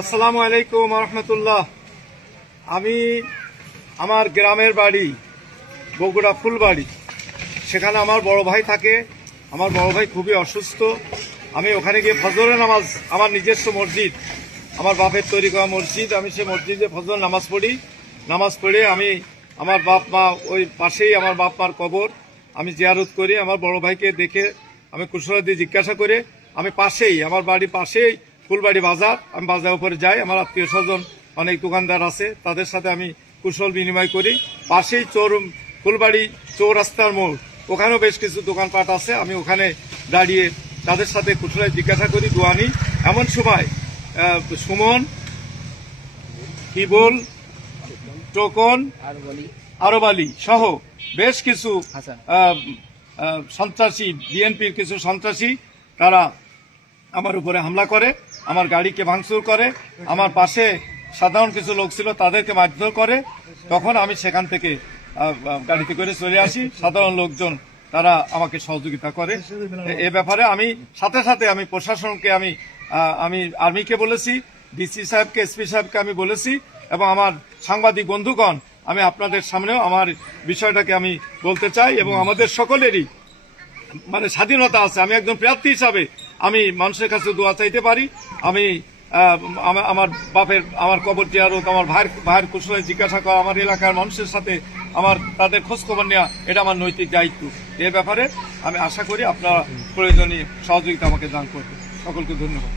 আসসালামু আলাইকুম রহমতুল্লাহ আমি আমার গ্রামের বাড়ি, বগুড়া ফুলবাড়ি। সেখানে আমার বড় ভাই থাকে, আমার বড় ভাই খুবই অসুস্থ। আমি ওখানে গিয়ে ফজরের নামাজ, আমার নিজস্ব মসজিদ, আমার বাপের তৈরি করা মসজিদ, আমি সে মসজিদে ফজর নামাজ পড়ি। নামাজ পড়ে আমি আমার বাপ মা ওই পাশেই আমার বাপ মার কবর, আমি জিয়ারত করি, আমার বড় ভাইকে দেখে আমি কুশলাদি জিজ্ঞাসা করে আমি পাশেই আমার বাড়ি পাশেই ফুলবাড়ি বাজার। আমি বাজার উপরে যাই আমার আত্মীয় স্বজন অনেক দোকানদার আছে তাদের সাথে আমি কুশল বিনিময় করি। পাশেই চোর ফুলবাড়ি চৌরাস্তার মোড়। ওখানেও বেশ কিছু দোকানপাট আছে আমি ওখানে দাঁড়িয়ে তাদের সাথে কুশলায় জিজ্ঞাসা করি দোয়ানি এমন সময় সুমন কিবল টোকন আর বলি আরব আলী সহ বেশ কিছু সন্ত্রাসী বিএনপির কিছু সন্ত্রাসী তারা আমার উপরে হামলা করে, আমার গাড়িকে ভাঙচুর করে, আমার পাশে সাধারণ কিছু লোক ছিল তাদেরকে মারধর করে, তখন আমি সেখান থেকে গাড়িতে করে চলে আসি। সাধারণ লোকজন তারা আমাকে সহযোগিতা করে। এ ব্যাপারে আমি, সাথে সাথে আমি প্রশাসনকে আমি আমি আর্মিকে বলেছি, ডিসি সাহেবকে, এসপি সাহেবকে আমি বলেছি এবং আমার সাংবাদিক বন্ধুগণ, আমি আপনাদের সামনেও আমার বিষয়টাকে আমি বলতে চাই এবং আমাদের সকলেরই মানে স্বাধীনতা আছে। আমি একজন প্রার্থী হিসাবে আমি মানুষের কাছে দোয়া চাইতে পারি। আমি আমার বাপের, আমার কবর জিয়ারত আমার ভাইয়ের ভাইয়ের কুশলে জিজ্ঞাসা করা, আমার এলাকার মানুষের সাথে আমার, তাদের খোঁজখবর নেওয়া, এটা আমার নৈতিক দায়িত্ব। এ ব্যাপারে আমি আশা করি আপনারা প্রয়োজনীয় সহযোগিতা আমাকে দান করবে সকলকে ধন্যবাদ।